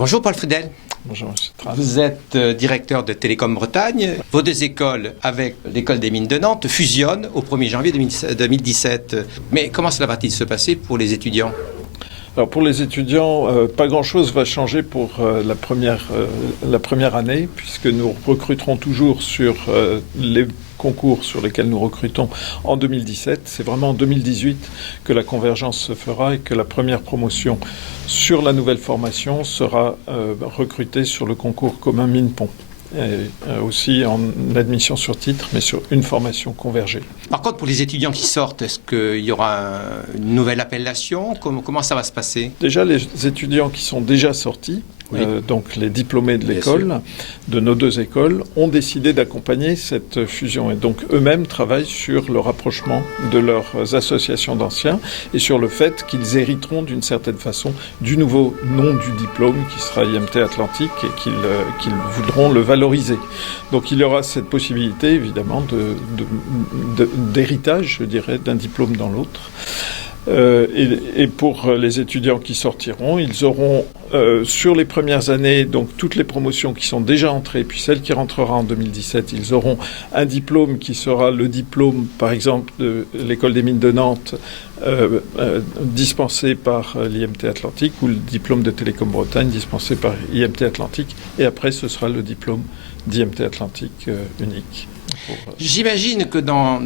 Bonjour Paul Friedel. Bonjour M. Tran. Vous êtes directeur de Télécom Bretagne. Vos deux écoles avec l'école des mines de Nantes fusionnent au 1er janvier 2017. Mais comment cela va-t-il se passer pour les étudiants ? Alors pour les étudiants, pas grand-chose va changer pour la première année, puisque nous recruterons toujours sur les concours sur lesquels nous recrutons en 2017. C'est vraiment en 2018 que la convergence se fera et que la première promotion sur la nouvelle formation sera recrutée sur le concours commun Mines-Pont. Et aussi en admission sur titre, mais sur une formation convergée. Par contre, pour les étudiants qui sortent, est-ce qu'il y aura une nouvelle appellation ? Comment ça va se passer ? Déjà, les étudiants qui sont déjà sortis, oui. Donc les diplômés de l'école, de nos deux écoles, ont décidé d'accompagner cette fusion. Et donc eux-mêmes travaillent sur le rapprochement de leurs associations d'anciens et sur le fait qu'ils hériteront d'une certaine façon du nouveau nom du diplôme qui sera IMT Atlantique et qu'ils voudront le valoriser. Donc il y aura cette possibilité évidemment d'héritage, je dirais, d'un diplôme dans l'autre. Et pour les étudiants qui sortiront, ils auront sur les premières années, donc toutes les promotions qui sont déjà entrées, puis celle qui rentrera en 2017, ils auront un diplôme qui sera le diplôme, par exemple, de l'école des mines de Nantes, dispensé par l'IMT Atlantique, ou le diplôme de Télécom Bretagne dispensé par IMT Atlantique. Et après, ce sera le diplôme d'IMT Atlantique unique. J'imagine que dans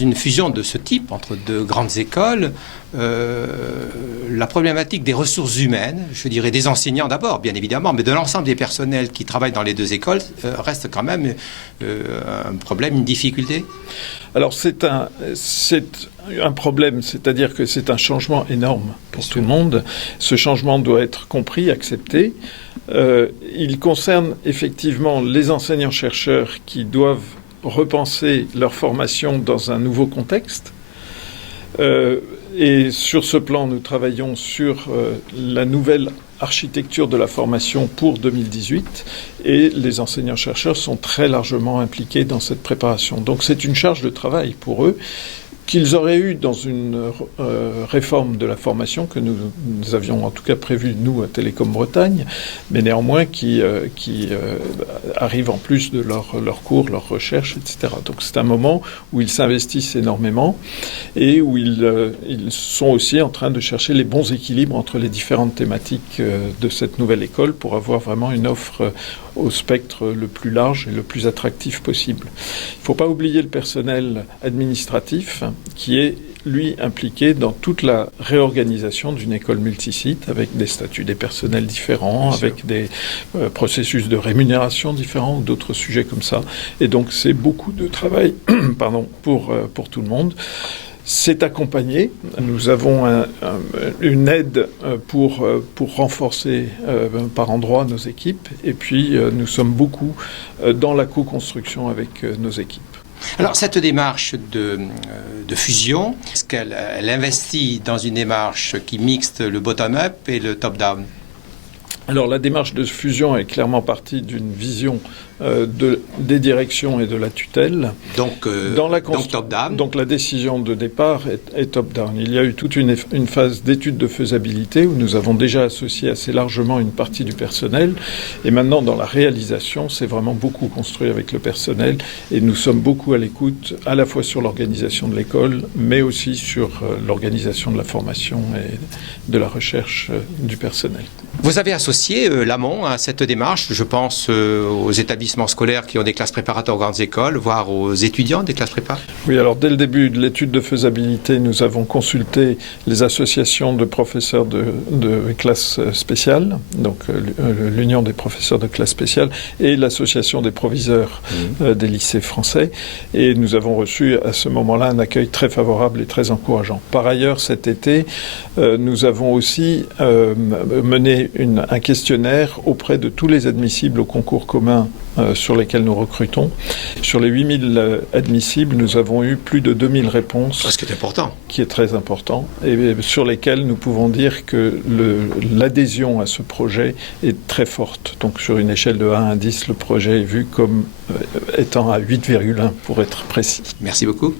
une fusion de ce type entre deux grandes écoles, la problématique des ressources humaines, je dirais des enseignants d'abord, bien évidemment, mais de l'ensemble des personnels qui travaillent dans les deux écoles, reste quand même un problème, une difficulté. Alors c'est un problème, c'est-à-dire que c'est un changement énorme pour tout le monde. Ce changement doit être compris, accepté. Il concerne effectivement les enseignants-chercheurs qui doivent repenser leur formation dans un nouveau contexte. Et sur ce plan, nous travaillons sur la nouvelle architecture de la formation pour 2018 et les enseignants-chercheurs sont très largement impliqués dans cette préparation. Donc c'est une charge de travail pour eux qu'ils auraient eu dans une réforme de la formation que nous avions en tout cas prévue, nous, à Télécom Bretagne, mais néanmoins qui arrive en plus de leurs cours, leurs recherches, etc. Donc c'est un moment où ils s'investissent énormément et où ils sont aussi en train de chercher les bons équilibres entre les différentes thématiques de cette nouvelle école pour avoir vraiment une offre au spectre le plus large et le plus attractif possible. Il ne faut pas oublier le personnel administratif qui est, lui, impliqué dans toute la réorganisation d'une école multisite avec des statuts des personnels différents, avec des processus de rémunération différents ou d'autres sujets comme ça. Et donc, c'est beaucoup de travail pour tout le monde. C'est accompagné. Nous avons une aide pour renforcer par endroits nos équipes. Et puis, nous sommes beaucoup dans la co-construction avec nos équipes. Alors, cette démarche de fusion, est-ce qu'elle investit dans une démarche qui mixte le bottom-up et le top-down ? Alors, la démarche de fusion est clairement partie d'une vision des directions et de la tutelle. Donc top-down. Donc la décision de départ est top-down. Il y a eu toute une phase d'étude de faisabilité où nous avons déjà associé assez largement une partie du personnel. Et maintenant, dans la réalisation, c'est vraiment beaucoup construit avec le personnel. Et nous sommes beaucoup à l'écoute, à la fois sur l'organisation de l'école, mais aussi sur l'organisation de la formation et de la recherche du personnel. Vous avez associé l'amont à cette démarche, je pense aux établissements scolaires qui ont des classes préparatoires aux grandes écoles, voire aux étudiants des classes prépa. Oui, alors dès le début de l'étude de faisabilité, nous avons consulté les associations de professeurs de classes spéciales, donc l'Union des professeurs de classes spéciales et l'association des proviseurs des lycées français. Et nous avons reçu à ce moment-là un accueil très favorable et très encourageant. Par ailleurs, cet été, nous avons aussi mené un questionnaire auprès de tous les admissibles au concours commun sur lesquels nous recrutons. Sur les 8000 admissibles, nous avons eu plus de 2000 réponses. Ce qui est important. Qui est très important, et sur lesquels nous pouvons dire que l'adhésion à ce projet est très forte. Donc sur une échelle de 1 à 10, le projet est vu comme étant à 8,1 pour être précis. Merci beaucoup.